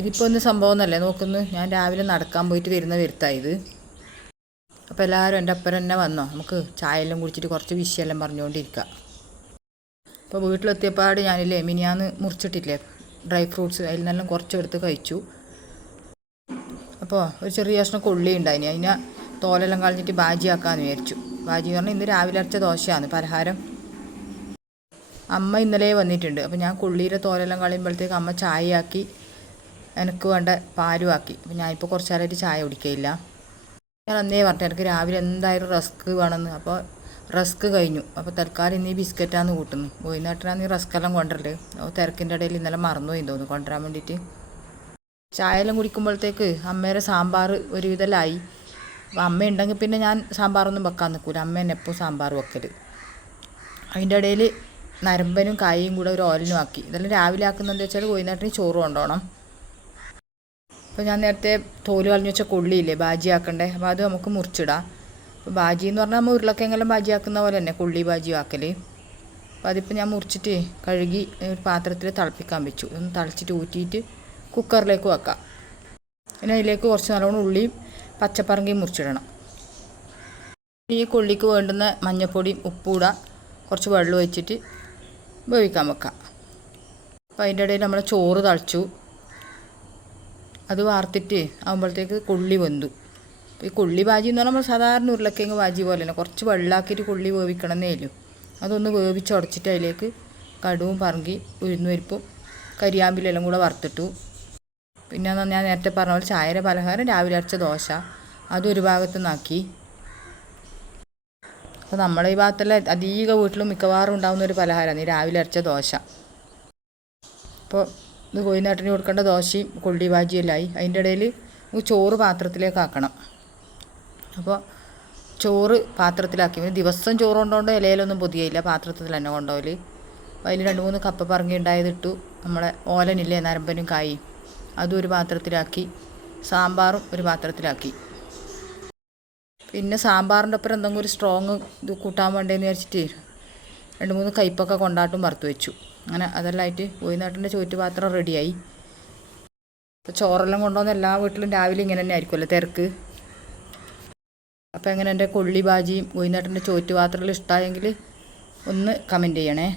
ഇതിപ്പോൾ ഒന്ന് സംഭവം എന്നല്ലേ നോക്കുന്നു. ഞാൻ രാവിലെ നടക്കാൻ പോയിട്ട് വരുത്തായത്. അപ്പോൾ എല്ലാവരും എൻ്റെ അപ്പൻ തന്നെ വന്നോ, നമുക്ക് ചായ എല്ലാം കുടിച്ചിട്ട് കുറച്ച് വിഷയമെല്ലാം പറഞ്ഞുകൊണ്ടിരിക്കുക. അപ്പോൾ വീട്ടിലെത്തിയപ്പാട് ഞാനില്ലേ മിനിയാന്ന് മുറിച്ചിട്ടില്ലേ ഡ്രൈ ഫ്രൂട്ട്സ്, അതിൽ നിന്നെല്ലാം കുറച്ചെടുത്ത് കഴിച്ചു. അപ്പോൾ ഒരു ചെറിയ കഷ്ണം കൊള്ളി ഉണ്ടായിനി, അതിനെ തോലെല്ലാം കളഞ്ഞിട്ട് ബാജി ആക്കാമെന്ന് വിചാരിച്ചു. ബാജി എന്ന് പറഞ്ഞാൽ ഇന്ന് രാവിലെ അരച്ച ദോശയാണ് പലഹാരം. അമ്മ ഇന്നലെ വന്നിട്ടുണ്ട്. അപ്പോൾ ഞാൻ കൊള്ളിയുടെ തോലെല്ലാം കളയുമ്പോഴത്തേക്ക് അമ്മ ചായയാക്കി എനിക്ക് വേണ്ട പാലും ആക്കി. അപ്പോൾ ഞാനിപ്പോൾ കുറച്ച് നേരമായിട്ട് ചായ കുടിക്കുകയില്ല. ഞാൻ അന്നേ പറഞ്ഞു എനിക്ക് രാവിലെ എന്തായാലും റസ്ക് വേണമെന്ന്. അപ്പോൾ റസ്ക് കഴിഞ്ഞു. അപ്പോൾ തൽക്കാലം ഇന്ന് ഈ ബിസ്ക്കറ്റാന്ന് കൂട്ടുന്നു. വൈകുന്നേരത്തിനാണ് ഈ റസ്ക്കെല്ലാം കൊണ്ടുവരല്. അപ്പോൾ തിരക്കിൻ്റെ ഇടയിൽ ഇന്നലെ മറന്നുപോയി തോന്നുന്നു കൊണ്ടുവരാൻ വേണ്ടിയിട്ട്. ചായയെല്ലാം കുടിക്കുമ്പോഴത്തേക്ക് അമ്മയുടെ സാമ്പാർ ഒരുവിധമായി. അപ്പോൾ അമ്മ ഉണ്ടെങ്കിൽ പിന്നെ ഞാൻ സാമ്പാറൊന്നും വെക്കാൻ നിൽക്കില്ല. അമ്മ തന്നെ എപ്പോൾ സാമ്പാർ വെക്കൽ. അതിൻ്റെ ഇടയിൽ നരമ്പനും കായയും കൂടെ ഒരു ഓലിനും ആക്കി. ഇതെല്ലാം രാവിലെ ആക്കുന്നതെന്ന് വെച്ചാൽ വൈകുന്നേരത്തിന് ചോറ് കൊണ്ടുപോകണം. അപ്പോൾ ഞാൻ നേരത്തെ തോല് കളഞ്ഞു വെച്ച കൊള്ളിയില്ലേ ബാജി ആക്കണ്ടേ, അപ്പോൾ അത് നമുക്ക് മുറിച്ചിടാം. അപ്പോൾ ബാജി എന്ന് പറഞ്ഞാൽ നമ്മൾ ഉരുളക്കെങ്കിലും ബാജി ആക്കുന്ന പോലെ തന്നെ കൊള്ളി ബാജി ആക്കൽ. അപ്പോൾ അതിപ്പോൾ ഞാൻ മുറിച്ചിട്ട് കഴുകി ഒരു പാത്രത്തിൽ തിളപ്പിക്കാൻ വെച്ചു. ഒന്ന് തിളച്ചിട്ട് ഊറ്റിയിട്ട് കുക്കറിലേക്ക് വെക്കാം. പിന്നെ അതിലേക്ക് കുറച്ച് നല്ലോണം ഉള്ളിയും പച്ചപ്പറങ്കിയും മുറിച്ചിടണം. ഈ കൊള്ളിക്ക് വേണ്ടുന്ന മഞ്ഞൾപ്പൊടിയും ഉപ്പൂടാ കുറച്ച് വെള്ളം ഒഴിച്ചിട്ട് വേവിക്കാൻ വെക്കാം. അപ്പോൾ അതിൻ്റെ ഇടയിൽ നമ്മൾ ചോറ് തളിച്ചു. അത് വാർത്തിട്ട് ആകുമ്പോഴത്തേക്ക് കൊള്ളി വെന്തു. ഈ കൊള്ളി ബാജി എന്ന് പറഞ്ഞാൽ നമ്മൾ സാധാരണ ഉരുളക്കിഴങ്ങ് ബാജി പോലെ തന്നെ കുറച്ച് വെള്ളമാക്കിയിട്ട് കൊള്ളി വേവിക്കണമെന്നേ ഉള്ളൂ. അതൊന്ന് വേവിച്ചുടച്ചിട്ട് അതിലേക്ക് കടുവും പറങ്കി ഉഴുന്നുപരിപ്പും കരിയാമ്പിലെല്ലാം കൂടെ വറുത്തിട്ടു. പിന്നെ ഞാൻ നേരത്തെ പറഞ്ഞ പോലെ ചായയുടെ പലഹാരം രാവിലെ അരച്ച ദോശ അതൊരു ഭാഗത്തു നിന്നാക്കി. അപ്പോൾ നമ്മളെ ഈ ഭാഗത്തെല്ലാം അധികം വീട്ടിലും മിക്കവാറും ഉണ്ടാകുന്ന ഒരു പലഹാരമാണ് ഈ രാവിലെ അരച്ച ദോശ. അപ്പോൾ ഇത് കോഴിനാട്ടിന് കൊടുക്കേണ്ട ദോശയും കൊള്ളി ബാജിയെല്ലാമായി. അതിൻ്റെ ഇടയിൽ ചോറ് പാത്രത്തിലേക്ക് ആക്കണം. അപ്പോൾ ചോറ് പാത്രത്തിലാക്കി. പിന്നെ ദിവസം ചോറ് കൊണ്ടുകൊണ്ട് ഇലയിലൊന്നും പൊതിയയില്ല, പാത്രത്തിൽ തന്നെ കൊണ്ടുപോകൽ. അപ്പോൾ അതിൽ 2-3 കപ്പ പറങ്ങി ഉണ്ടായതിട്ടു. നമ്മളെ ഓലനില്ലേ നരമ്പനും കായും അതും ഒരു പാത്രത്തിലാക്കി. സാമ്പാറും ഒരു പാത്രത്തിലാക്കി. പിന്നെ സാമ്പാറിൻ്റെ ഒപ്പം എന്തെങ്കിലും ഒരു സ്ട്രോങ് ഇത് കൂട്ടാൻ വേണ്ടതെന്ന് വിചാരിച്ചിട്ട് 2-3 കയ്പ്പൊക്കെ കൊണ്ടാട്ടും വറുത്ത് വെച്ചു. അങ്ങനെ അതെല്ലാം ആയിട്ട് കോഴിനാട്ടിൻ്റെ ചോറ്റുപാത്രം റെഡിയായി. അപ്പോൾ ചോറെല്ലാം കൊണ്ടുവന്ന് എല്ലാ വീട്ടിലും രാവിലെ ഇങ്ങനെ തന്നെ ആയിരിക്കുമല്ലോ തിരക്ക്. അപ്പോൾ എങ്ങനെ എൻ്റെ കൊള്ളി ബാജിയും കോഴിനാട്ടിൻ്റെ ചോറ്റുപാത്രമെല്ലാം ഇഷ്ടമായെങ്കിൽ ഒന്ന് കമൻറ്റ് ചെയ്യണേ.